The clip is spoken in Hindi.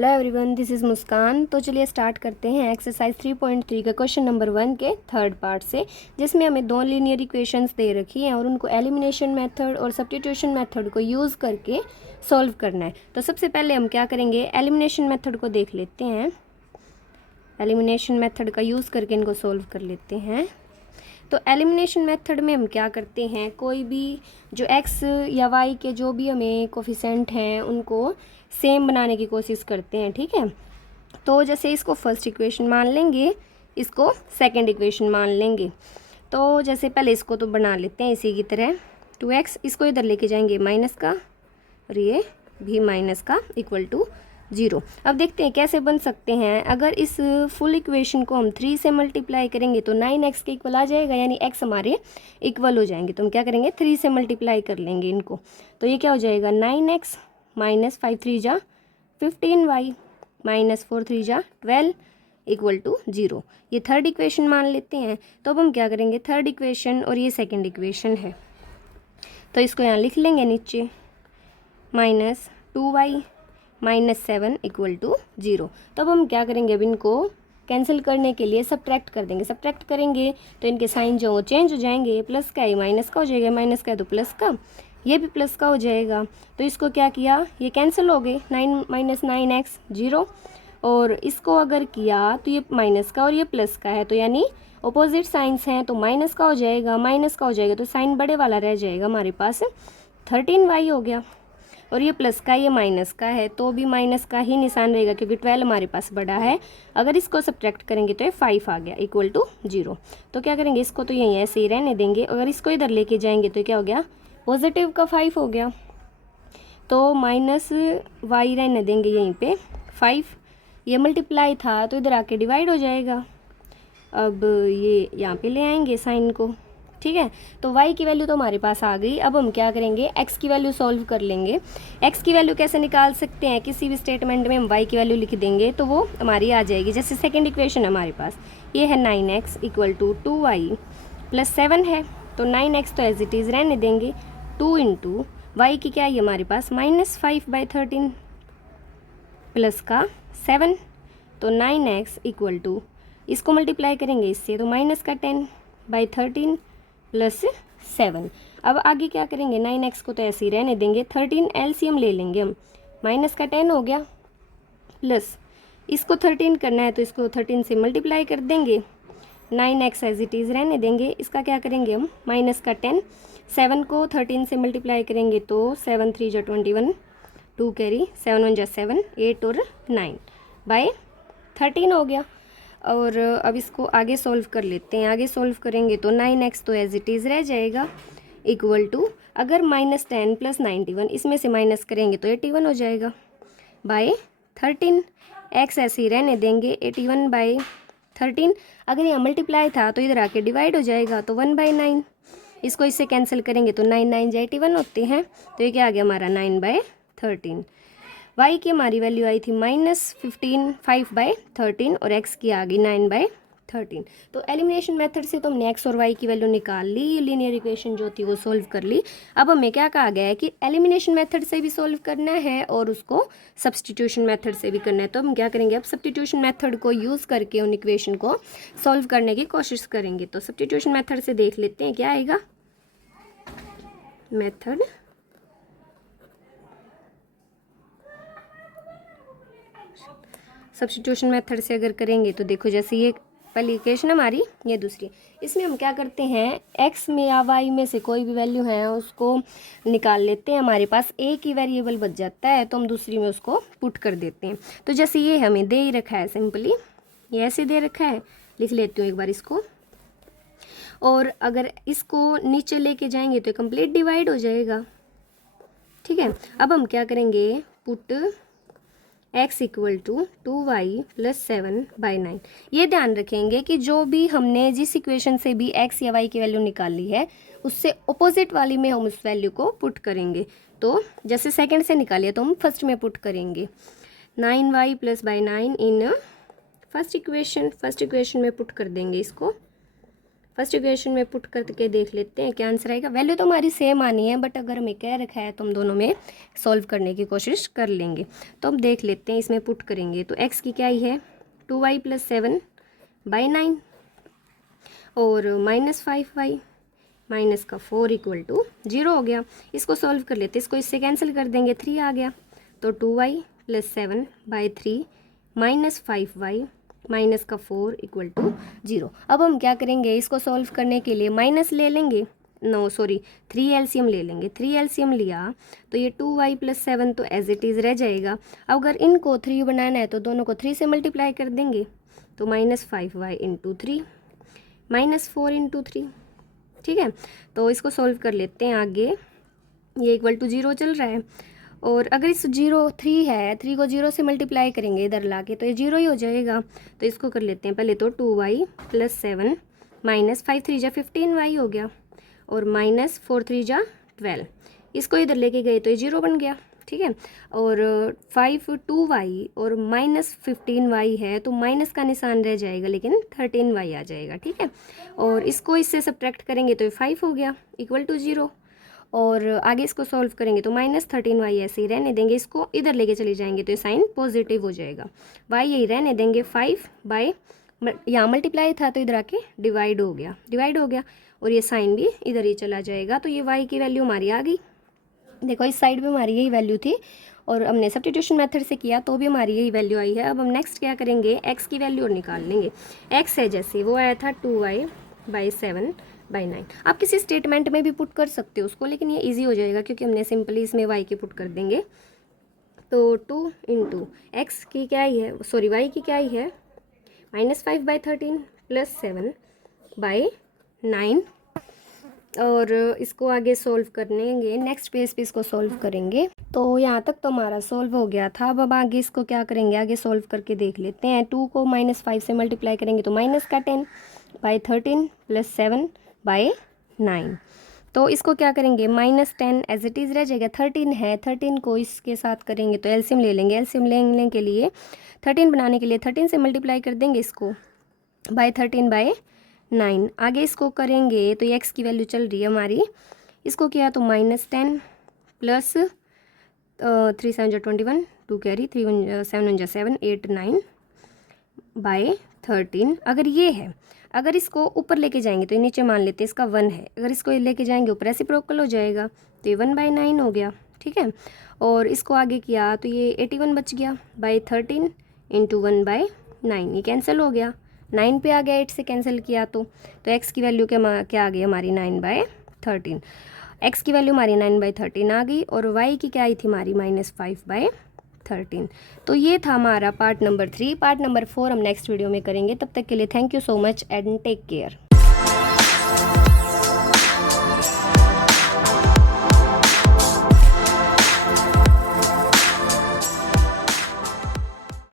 हेलो एवरीवन, दिस इज़ मुस्कान। तो चलिए स्टार्ट करते हैं एक्सरसाइज 3.3 का क्वेश्चन नंबर 1 के थर्ड पार्ट से, जिसमें हमें दो लीनियर इक्वेशंस दे रखी हैं और उनको एलिमिनेशन मेथड और सब्स्टिट्यूशन मेथड को यूज़ करके सॉल्व करना है। तो सबसे पहले हम क्या करेंगे, एलिमिनेशन मेथड को देख लेते हैं। एलिमिनेशन मेथड का यूज़ करके इनको सॉल्व कर लेते हैं। तो एलिमिनेशन मेथड में हम क्या करते हैं, कोई भी जो x या y के जो भी हमें कोफिशिएंट हैं उनको सेम बनाने की कोशिश करते हैं। ठीक है, तो जैसे इसको फर्स्ट इक्वेशन मान लेंगे, इसको सेकंड इक्वेशन मान लेंगे। तो जैसे पहले इसको तो बना लेते हैं इसी की तरह। 2x इसको इधर लेके जाएंगे माइनस का, और ये भी माइनस का इक्वल टू 0। अब देखते हैं कैसे बन सकते हैं। अगर इस फुल इक्वेशन को हम 3 से मल्टीप्लाई करेंगे तो 9x के इक्वल आ जाएगा, यानी x हमारे इक्वल हो जाएंगे। तो हम क्या करेंगे, 3 से मल्टीप्लाई कर लेंगे इनको। तो ये क्या हो जाएगा, 9x माइनस 5 3 जा 15y माइनस 4 3 जा 12 इक्वल टू 0। ये थर्ड इक्वेशन मान लेते हैं। तो अब हम क्या करेंगे, थर्ड इक्वेशन और ये सेकेंड इक्वेशन है, तो इसको यहाँ लिख लेंगे नीचे, minus 2y minus 7 equal to 0। तो अब हम क्या करेंगे, अब इनको कैंसिल करने के लिए सब्ट्रैक्ट कर देंगे। सब्ट्रैक्ट करेंगे तो इनके साइन जो वो चेंज हो जाएंगे, प्लस का ये माइनस का हो जाएगा, माइनस का है तो प्लस का, ये भी प्लस का हो जाएगा। तो इसको क्या किया, ये कैंसिल हो गए, 9 माइनस 9x 0, और इसको अगर किया तो ये माइनस का और ये प्लस का है, तो यानी अपोजिट साइंस हैं, तो माइनस का हो जाएगा, माइनस का हो जाएगा, तो साइन बड़े वाला रह जाएगा हमारे पास, 13y हो गया। और ये प्लस का, ये माइनस का है, तो भी माइनस का ही निशान रहेगा क्योंकि 12 हमारे पास बड़ा है। अगर इसको सब्ट्रैक्ट करेंगे तो ये 5 आ गया इक्वल टू 0। तो क्या करेंगे, इसको तो यहीं ऐसे ही रहने देंगे। अगर इसको इधर लेके जाएंगे तो क्या हो गया, पॉजिटिव का 5 हो गया, तो माइनस y रहने देंगे यहीं पे 5। ये मल्टीप्लाई था तो इधर आके डिवाइड हो जाएगा। अब ये यहाँ पे ले आएंगे साइन को। ठीक है, तो y की वैल्यू तो हमारे पास आ गई। अब हम क्या करेंगे, x की वैल्यू सॉल्व कर लेंगे। x की वैल्यू कैसे निकाल सकते हैं, किसी भी स्टेटमेंट में हम y की वैल्यू लिख देंगे तो वो हमारी आ जाएगी। जैसे सेकंड इक्वेशन हमारे पास ये है 9x equal to 2y plus 7 है, तो 9x तो एज इट इज़ रहने देंगे, 2 इंटू वाई की क्या है हमारे पास माइनस 5/13 प्लस का 7, तो 9x इक्वल टू, इसको मल्टीप्लाई करेंगे इससे तो माइनस का 10/13 प्लस 7। अब आगे क्या करेंगे, 9x को तो ऐसे ही रहने देंगे, 13 एलसीएम ले लेंगे हम, माइनस का 10 हो गया, प्लस इसको 13 करना है तो इसको 13 से मल्टीप्लाई कर देंगे, 9x एज इट इज़ रहने देंगे। इसका क्या करेंगे हम, माइनस का 10, 7 को 13 से मल्टीप्लाई करेंगे तो 7 3 जा 21, 2 कैरी 7 1 जा 7, 8 और 9/13 हो गया। और अब इसको आगे सॉल्व कर लेते हैं। आगे सॉल्व करेंगे तो 9x तो एज इट इज़ रह जाएगा इक्वल टू, अगर माइनस 10 प्लस 91 इसमें से माइनस करेंगे तो 81 हो जाएगा बाय 13। x ऐसे ही रहने देंगे, 81/13। अगर यहाँ मल्टीप्लाई था तो इधर आके डिवाइड हो जाएगा, तो 1/9। इसको इससे कैंसिल करेंगे तो 9 9 जा 81 होते हैं, तो ये क्या आ गया हमारा 9/13। y की हमारी वैल्यू आई थी -15 5/13 और x की आ गई 9/13। तो एलिमिनेशन मेथड से तो हमने x और y की वैल्यू निकाल ली, लीनियर इक्वेशन जो थी वो सॉल्व कर ली। अब हमें क्या कहा गया है कि एलिमिनेशन मेथड से भी सॉल्व करना है और उसको सब्स्टिट्यूशन मेथड से भी करना है। तो हम क्या करेंगे, अब सब्स्टिट्यूशन मेथड को यूज़ करके उन इक्वेशन को सॉल्व करने की कोशिश करेंगे। तो सब्स्टिट्यूशन मेथड से देख लेते हैं क्या आएगा। मेथड सब्स्टिट्यूशन मेथड से अगर करेंगे तो देखो, जैसे ये पहली इक्वेशन हमारी, ये दूसरी, इसमें हम क्या करते हैं, x में या y में से कोई भी वैल्यू है उसको निकाल लेते हैं। हमारे पास एक ही वेरिएबल बच जाता है तो हम दूसरी में उसको पुट कर देते हैं। तो जैसे ये हमें दे ही रखा है, सिंपली ये ऐसे दे रखा है, लिख लेती हूँ एक बार इसको, और अगर इसको नीचे लेके जाएंगे तो कंप्लीट डिवाइड हो जाएगा। ठीक है, अब हम क्या करेंगे, put x equal to 2y plus 7/9। ये ध्यान रखेंगे कि जो भी हमने जिस इक्वेशन से भी x या y की वैल्यू निकाली है उससे अपोजिट वाली में हम उस वैल्यू को पुट करेंगे। तो जैसे सेकंड से निकालिए तो हम फर्स्ट में पुट करेंगे, 9y plus by 9 in first equation में पुट कर देंगे इसको, फर्स्ट इक्वेशन में पुट करके देख लेते हैं क्या आंसर आएगा। वैल्यू तो हमारी सेम आनी है, बट अगर हमें कह रखा है तो हम दोनों में सॉल्व करने की कोशिश कर लेंगे। तो हम देख लेते हैं, इसमें पुट करेंगे तो x की क्या ही है 2y + 7/9 और -5y माइनस का 4 = 0 हो गया। इसको सॉल्व कर लेते हैं, इसको इससे कैंसिल कर देंगे, 3 आ गया तो 2y + 7/3 -5y माइनस का 4 = 0। अब हम क्या करेंगे, इसको सॉल्व करने के लिए माइनस ले लेंगे, 3 एलसीएम ले लेंगे। 3 एलसीएम लिया तो ये 2y + 7 तो एज इट इज़ रह जाएगा। अब अगर इनको 3 बनाना है तो दोनों को 3 से मल्टीप्लाई कर देंगे तो -5y × 3 -4 × 3, ठीक है। तो इसको सॉल्व कर लेते हैं आगे। ये = 0 चल रहा है, और अगर इस 3 है, 3 को 0 से मल्टीप्लाई करेंगे इधर लाके तो ये 0 ही हो जाएगा। तो इसको कर लेते हैं पहले तो 2y + 7 -5 3 जा 15y हो गया और -4 3 जा 12। इसको इधर लेके गए तो ये 0 बन गया, ठीक है। और 5 2y और -15y है तो माइनस का निशान रह जाएगा, लेकिन 13y आ जाएगा, ठीक है। और इसको इससे सब्ट्रैक्ट करेंगे तो ये 5 हो गया = 0। और आगे इसको सॉल्व करेंगे तो -13y ऐसे ही रहने देंगे, इसको इधर लेके चले जाएंगे तो ये साइन पॉजिटिव हो जाएगा। y यही रहने देंगे, 5 यहाँ मल्टीप्लाई था तो इधर आके डिवाइड हो गया और ये साइन भी इधर ही चला जाएगा। तो ये y की वैल्यू हमारी आ गई। देखो इस साइड में हमारी यही वैल्यू थी और हमने सब्स्टिट्यूशन मेथड से किया तो भी हमारी यही वैल्यू आई है। अब हम नेक्स्ट क्या करेंगे, x की वैल्यू और निकाल लेंगे। x है जैसे वो आया था 2y / 7/9। आप किसी स्टेटमेंट में भी पुट कर सकते हो उसको, लेकिन ये इजी हो जाएगा क्योंकि हमने सिंपली इसमें y की पुट कर देंगे। तो 2 × x की क्या ही है, y की क्या ही है -5/13 + 7/9। और इसको आगे सॉल्व करेंगे, नेक्स्ट पेज पे इसको सॉल्व करेंगे। तो यहाँ तक तो हमारा सॉल्व हो गया था। अब आगे इसको क्या करेंगे, आगे सॉल्व करके देख लेते हैं। 2 को -5 से मल्टीप्लाई करेंगे तो -10/13 + 7/9। तो इसको क्या करेंगे, -10 एज इट इज़ रह जाएगा। 13 है, 13 को इसके साथ करेंगे तो एलसीएम ले लेंगे। एलसीएम लेने के लिए 13 बनाने के लिए 13 से मल्टीप्लाई कर देंगे इसको /13/9। आगे इसको करेंगे तो ये x की वैल्यू चल रही है हमारी, इसको किया तो -10 + 3 7 21 2 कैरी 3 7 7 8 9/13। अगर ये है, अगर इसको ऊपर लेके जाएंगे तो ये नीचे मान लेते हैं इसका 1 है, अगर इसको लेके जाएंगे ऊपर रेसिप्रोकल हो जाएगा तो ये 1/9 हो गया, ठीक है। और इसको आगे किया तो ये 81 बच गया /13 × 1/9, ये कैंसिल हो गया, 9 पे आ गया, 8 से कैंसिल किया तो x की वैल्यू क्या आ गई हमारी 9/13। x की वैल्यू हमारी 9/13 आ गई और y की क्या आई थी हमारी -5/13। तो ये था हमारा पार्ट नंबर 3। पार्ट नंबर 4 हम नेक्स्ट वीडियो में करेंगे। तब तक के लिए thank you so much and take care.